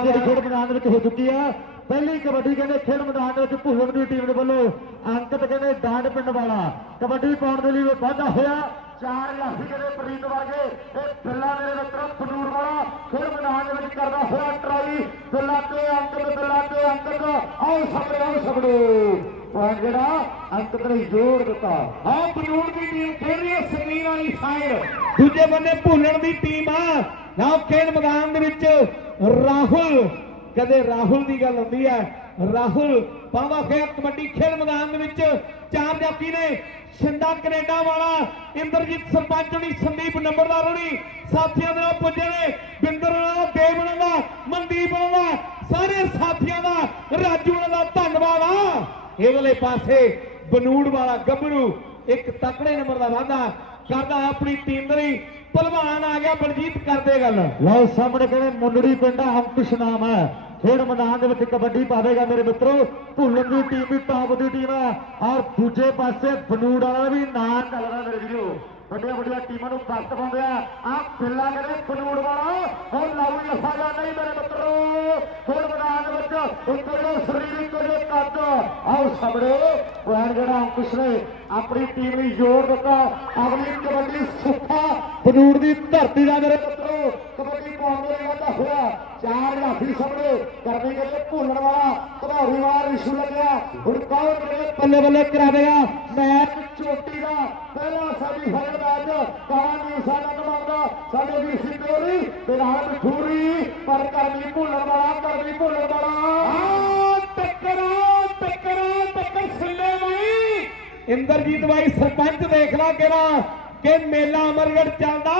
ਅੱਜ ਜਿਹੜੀ ਖੇਡ ਮੈਦਾਨ ਵਿੱਚ ਹੋ ਚੁੱਕੀ ਆ। ਪਹਿਲੀ ਕਬੱਡੀ ਕਹਿੰਦੇ ਖੇਡ ਮੈਦਾਨ ਦੇ ਵਿੱਚ ਭੁੱਲਣ ਦੀ ਟੀਮ ਦੇ ਵੱਲੋਂ ਅੰਕਿਤ ਕਹਿੰਦੇ ਡਾਂਡ ਪਿੰਡ ਵਾਲਾ। ਕਬੱਡੀ ਪਾਉਣ ਦੇ ਲਈ ਵਾਧਾ ਹੋਇਆ। ਚਾਰ ਲਾਫੀ ਕਹਿੰਦੇ ਪ੍ਰੀਤ ਵਰਗੇ। ਇਹ ਬਿੱਲਾ ਮੇਰੇ ਮਿੱਤਰੋ ਫਨੂਰ ਵਾਲਾ ਖੇਡ ਮੈਦਾਨ ਦੇ ਵਿੱਚ ਕਰਦਾ ਹੋਇਆ ਟਰਾਈ। ਬਿੱਲਾ ਤੇ ਅੰਕਿਤ ਬਿੱਲਾ ਤੇ ਅੰਕਿਤ। ਆਓ ਸਾਹਮਣੇ ਆਓ ਸਾਹਮਣੇ। ਪੁਆਇੰਟ ਜਿਹੜਾ ਅੰਕਿਤ ਨੇ ਜੋੜ ਦਿੱਤਾ। ਹਾਂ ਬਨੂੜ ਦੀ ਟੀਮ ਖੇਡ ਰਹੀ ਹੈ ਸਕਰੀਨ ਵਾਲੀ ਸਾਈਡ ਦੂਜੇ ਬੰਨੇ ਭੁੱਲਣ ਦੀ ਟੀਮ ਆ। ਨਾ ਖੇਡ ਮੈਦਾਨ ਦੇ ਵਿੱਚ ਰਾਹੁਲ ਕਦੇ ਰਾਹੁਲ ਦੀ ਗੱਲ ਹੁੰਦੀ ਹੈ। ਰਾਹੁਲ ਪਾਵਾ ਫੇਰ ਕਬੱਡੀ ਖੇਡ ਮੈਦਾਨ ਦੇ ਵਿੱਚ ਚਾਰ ਜਾਪੀ ਨੇ। ਛਿੰਦਾ ਕੈਨੇਡਾ ਵਾਲਾ, ਇੰਦਰਜੀਤ ਸਰਪੰਚ ਹੋਣੀ, ਸੰਦੀਪ ਨੰਬਰਦਾਰ ਹੋਣੀ, ਸਾਥੀਆਂ ਦੇ ਨਾਲ ਪੁੱਜੇ ਨੇ। ਬਿੰਦਰ ਨਾਲ ਦੇਵ ਨਾਲ ਮਨਦੀਪ ਨਾਲ ਸਾਰੇ ਸਾਥੀਆਂ ਦਾ, ਰਾਜੂ ਦਾ ਧੰਨਵਾਦ ਆ। ਇਹ ਵਾਲੇ ਪਾਸੇ ਬਨੂੜ ਵਾਲਾ ਗੱਭਰੂ ਇੱਕ ਤਕੜੇ ਨੰਬਰ ਦਾ ਵਾਅਦਾ ਕਰਦਾ ਆਪਣੀ ਟੀਮ ਦੇ ਲਈ। ਭਲਵਾਨ ਆ ਗਿਆ ਬਲਜੀਤ ਕਰਦੇ ਗੱਲ। ਲਓ ਸਾਹਮਣੇ ਕਹਿੰਦੇ ਮੁੰਡੜੀ ਪਿੰਡ ਆ, ਨਾਮ ਹੈ ਖੇਡ ਮੈਦਾਨ ਦੇ ਵਿੱਚ ਕਬੱਡੀ ਪਾਵੇਗਾ ਮੇਰੇ ਮਿੱਤਰੋ। ਭੁੱਲਣ ਦੀ ਟੀਮ ਵੀ ਟਾਪ ਦੀ ਟੀਮ ਹੈ ਔਰ ਦੂਜੇ ਪਾਸੇ ਬਨੂੜ ਵਾਲਾ ਵੀ ਨਾਂ ਚੱਲਦਾ ਮੇਰੇ ਵੀਰੋ। ਵੱਡੀਆਂ ਵੱਡੀਆਂ ਟੀਮਾਂ ਨੂੰ ਵਕਤ ਪਾਉਂਦੇ ਆ। ਆ ਬਿੱਲਾ ਕਹਿੰਦੇ ਬਨੂੜ ਵਾਲਾ। ਹੁਣ ਲਾਉ ਲਫਾ ਜਾ ਨਹੀਂ ਮੇਰੇ ਮਿੱਤਰੋ। ਖੇਡ ਮੈਦਾਨ ਵਿੱਚ ਇੱਕੋ ਜਿਹਾ ਸਰੀਰ ਇੱਕੋ ਕੱਦ। ਆਓ ਸਾਹਮਣੇ। ਪੁਆਇੰਟ ਜਿਹੜਾ ਅੰਕੁਸ਼ ਨੇ ਆਪਣੀ ਟੀਮ ਨੂੰ ਜੋੜ ਦਿੱਤਾ। ਅਗਲੀ ਕਬੱਡੀ ਬਨੂੜ ਦੀ ਧਰਤੀ ਦਾ ਮੇਰੇ ਮਿੱਤਰੋ ਕਬੱਡੀ ਪਾਉਣ ਦੇ ਵਾਧਾ ਹੋਇਆ। ਚਾਰ ਲਾਫੀ ਸਾਹਮਣੇ ਕਰਨੀ ਗਏ ਭੁੱਲਣ ਵਾਲਾ ਘੜਾਉਰੀ ਵਾਲਾ ਰਿਸ਼ੂ ਲੱਗਿਆ। ਹੁਣ ਕੌਣ ਕਰੇ ਬੱਲੇ ਬੱਲੇ ਕਰਾਵੇਗਾ ਮੈਚ ਚੋਟੀ ਦਾ ਪਹਿਲਾ ਸਾਡੀ ਫ਼ਰਕ ਕਾਲਾ ਨਿਊਸਾ ਦਾ ਨਮਾਉਂਦਾ ਸਾਡੇ ਵੀਰ ਸਿੰਘ ਕੋਰੀ ਤੇ ਨਾਲ ਮਠੂਰੀ ਪਰ ਕਰਨੀ ਭੁੱਲਣ ਵਾਲਾ ਕਰਨੀ ਭੁੱਲਣ ਵਾਲਾ। ਆ ਟੱਕਰਾ, ਟੱਕਰ ਸਿੱਲੇ ਬਾਈ ਇੰਦਰਜੀਤ ਬਾਈ, ਸਰਪੰਚ ਦੇਖ ਲਾ ਕਿਹੜਾ ਕਿ ਮੇਲਾ ਅਮਰਗੜ ਚੱਲਦਾ।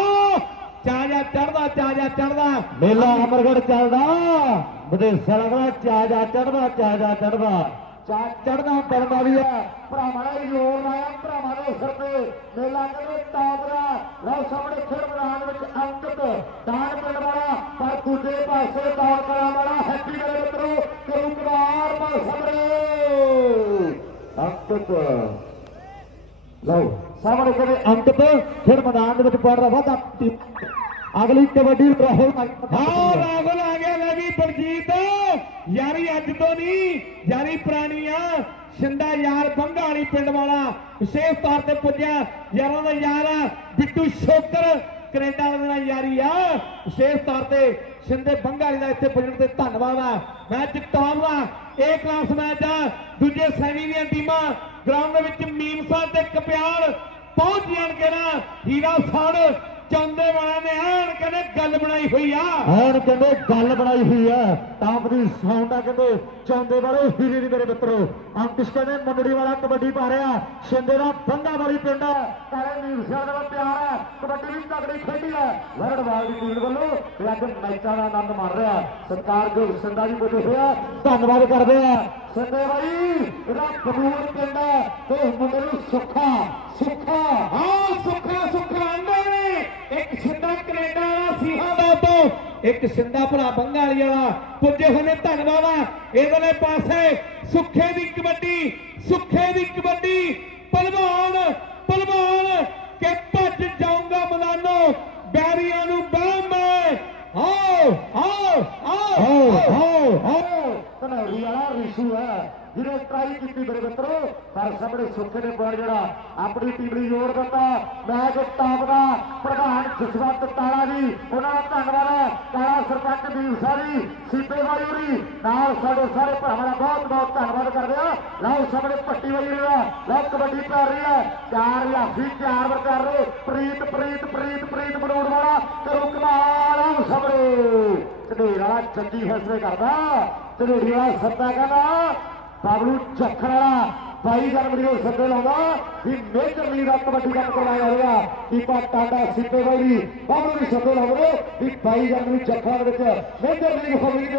ਚਾਜਾ ਚੜਦਾ ਚਾਜਾ ਚੜਦਾ ਮੇਲਾ ਅਮਰਗੜ ਚੱਲਦਾ। ਵਿਦੇਸ਼ਾਂ ਲੱਗਦਾ ਚਾਜਾ ਚੜਦਾ ਚਾਜਾ ਚੜਦਾ ਚਾ ਚੜਨਾ ਪੜਦਾ ਵੀ ਆ ਭਰਾਵਾਂ ਦਾ ਜੋਰ ਲਾਇਆ, ਭਰਾਵਾਂ ਦੇ ਸਿਰ ਤੇ। ਮੇਲਾ ਕਹਿੰਦੇ ਟਾਪਰਾ ਲਓ ਸਾਹਮਣੇ ਖੇਡ ਮੈਦਾਨ ਵਿੱਚ ਅੰਕਿਤ। ਦਾਨ ਪਿੰਡ ਵਾਲਾ, ਪਰ ਦੂਜੇ ਪਾਸੇ ਦੌੜ ਵਾਲਾ। ਹੈਪੀ ਵਾਲੇ ਮਿੱਤਰੋ ਕਰੂ ਕੁਮਾਰ ਪਰ ਸਾਹਮਣੇ ਅੰਕਿਤ। ਲਓ। ਸਾਹਮਣੇ ਕਹਿੰਦੇ ਅੰਕਿਤ ਖੇਡ ਮੈਦਾਨ ਦੇ ਵਿੱਚ ਪੜ ਰਿਹਾ ਵਾਧਾ ਅਗਲੀ ਕਬੱਡੀ ਰਾਹੁਲ ਹਾਂ ਰਾਹੁਲ ਆ ਗਿਆ ਲੈ ਵੀ ਬਲਜੀਤ। ਯਾਰੀ ਅੱਜ ਤੋਂ ਨਹੀਂ ਯਾਰੀ ਪੁਰਾਣੀ ਆ। ਸ਼ਿੰਦਾ ਯਾਰ ਬੰਗਾ ਵਾਲੀ ਪਿੰਡ ਵਾਲਾ ਵਿਸ਼ੇਸ਼ ਤੌਰ ਤੇ ਪੁੱਜਿਆ। ਯਾਰਾਂ ਦਾ ਯਾਰ ਬਿੱਟੂ ਸ਼ੋਕਰ। ਕੈਨੇਡਾ ਵਾਲੇ ਨਾਲ ਯਾਰੀ ਆ। ਵਿਸ਼ੇਸ਼ ਤੌਰ ਤੇ ਸ਼ਿੰਦੇ ਬੰਗਾ ਜੀ ਦਾ ਇੱਥੇ ਪੁੱਜਣ ਤੇ ਧੰਨਵਾਦ ਆ। ਮੈਚ ਟੌਪ ਦਾ ਏ ਕਲਾਸ ਮੈਚ ਆ। ਦੂਜੇ ਸੈਮੀ ਦੀਆਂ ਟੀਮਾਂ। ਗਰਾਊਂਡ ਦੇ ਵਿੱਚ ਮੀਮਸਾ ਤੇ ਕਪਿਆਲ ਪਹੁੰਚ ਜਾਣਗੇ ਨਾ। ਹੀਰਾ ਫੜ ਚੌਂਦੇ ਵਾਲਿਆਂ ਨੇ ਐਨ ਕਹਿੰਦੇ ਗੱਲ ਬਣਾਈ ਹੋਈ ਆ। ਹੁਣ ਕਹਿੰਦੇ ਗੱਲ ਬਣਾਈ ਹੋਈ ਹੈ ਟਾਪ ਦੀ ਸਾਊਂਡ ਆ ਕਹਿੰਦੇ ਚੌਂਦੇ ਵਾਲੇ ਹੀਰੇ ਦੀ ਮੇਰੇ ਮਿੱਤਰੋ। ਅੰਕਿਸ਼ ਕਹਿੰਦੇ, ਮੁੰਡੜੀ ਵਾਲਾ ਕਬੱਡੀ ਪਾ ਰਿਹਾ। ਸ਼ਿੰਦੇ ਦਾ ਬੰਗਾ ਵਾਲੀ ਪਿੰਡ ਹੈ ਕਾਲੇ ਨੀਰਸ਼ਾ ਦਾ ਪਿਆਰ ਹੈ ਕਬੱਡੀ ਵੀ ਤਗੜੀ ਖੇਡੀ ਹੈ ਵਰਡਵਾਲ ਦੀ ਟੀਮ ਵੱਲੋਂ ਤੇ ਮੈਚਾਂ ਦਾ ਆਨੰਦ ਮਾਣ ਰਿਹਾ। ਸਰਕਾਰ ਜੋ ਸਿੰਦਾ ਜੀ ਬੋਲੇ ਹੋਇਆ ਧੰਨਵਾਦ ਕਰਦੇ ਆ। ਸਿੰਦੇ ਬਾਈ, ਇਹਦਾ ਬਨੂਰ ਪਿੰਡ ਹੈ ਤੇ ਮੁੰਡੇ ਨੂੰ ਸੁੱਖਾ ਸੁੱਖਾ ਹਾਂ ਸੁੱਖਾ ਸੁੱਖਾ ਆਂਦੇ ਨੇ ਇੱਕ ਸਿੰਦਾ ਕੈਨੇਡਾ ਵਾਲਾ ਸੀਹਾ ਦਾ ਤੋਂ ਇੱਕ ਸਿੰਦਾ ਭਰਾ ਬੰਗਾ ਵਾਲੀ। ਵਾਲਾ ਪੁੱਜੇ ਹੋਏ ਨੇ ਧੰਨਵਾਦ ਆ ਇਹਦੇ ਪਾਸੇ ਸੁੱਖੇ ਦੀ ਕਬੱਡੀ, ਸੁੱਖੇ ਦੀ ਕਬੱਡੀ। ਪਹਿਲਵਾਨ ਪਹਿਲਵਾਨ ਕਿ ਭੱਜ ਜਾਊਗਾ ਮੈਦਾਨੋਂ ਬੈਰੀਆਂ ਨੂੰ ਬਾਹ ਮੈਂ ਆਓ ਆਓ ਆਓ ਹੋ ਹੋ ਹੋ ਧਨੌਰੀ ਵਾਲਾ ਰਿਸ਼ੂ ਹੈ ਜਿਹਨੇ ਟਰਾਈ ਕੀਤੀ ਮੇਰੇ ਮਿੱਤਰੋ, ਪਰ ਸਾਹਮਣੇ ਸੁੱਖੇ ਨੇ ਬੋਲ ਜਿਹੜਾ ਆਪਣੀ ਟੀਮ ਲਈ ਜੋੜ ਦਿੱਤਾ। ਮੈਚ ਟਾਪ ਦਾ ਪ੍ਰਧਾਨ ਜਸਵੰਤ ਤਾਲਾ ਜੀ, ਉਹਨਾਂ ਦਾ ਧੰਨਵਾਦ ਹੈ। ਤਾਲਾ ਸਰਪੰਚ ਦੀ ਸਾਰੀ ਸੀਪੇ ਵਾਲੀ ਹੋਰੀ, ਨਾਲ ਸਾਡੇ ਸਾਰੇ ਭਰਾਵਾਂ ਦਾ ਬਹੁਤ ਬਹੁਤ ਧੰਨਵਾਦ ਕਰਦੇ ਆ ਲਓ, ਸਾਹਮਣੇ ਪੱਟੀ ਵਾਲੀ ਦਾ ਲਓ, ਕਬੱਡੀ ਪੈ ਰਹੀ ਹੈ ਚਾਰ ਲਾਫੀ ਚਾਰ ਵਰ ਕਰ ਰਹੇ। ਪ੍ਰੀਤ ਪ੍ਰੀਤ ਪ੍ਰੀਤ ਪ੍ਰੀਤ ਬਣਾਉਣ ਵਾਲਾ ਕਰੂ ਕਮਾਲ ਆ, ਸਾਹਮਣੇ। ਢੇਰ ਚੰਗੀ ਫੈਸਲੇ ਕਰਦਾ ਢੇਰੀ ਵਾਲਾ ਸੱਤਾ ਕਹਿੰਦਾ ਬਾਬਲੂ ਚੱਖਣ ਵਾਲਾ ਬਾਈ ਜਨਵਰੀ ਨੂੰ ਸੱਦੇ ਲਾਉਂਦਾ, ਵੀ ਮੇਜਰ ਲੀਗ ਦਾ ਕਬੱਡੀ ਕੱਪ ਕਰਵਾਇਆ ਹੋਇਆ। ਕੀਪਾ ਟਾਂਡਾ ਸਿੱਧੇ ਬਾਈ ਬਾਬਲੂ ਵੀ ਸੱਦੇ ਲਾਉਂਦੇ ਵੀ ਬਾਈ ਜਨਵਰੀ ਚੱਖਣ ਦੇ ਵਿੱਚ ਮੇਜਰ ਲੀਗ ਹੋਵੇਗੀ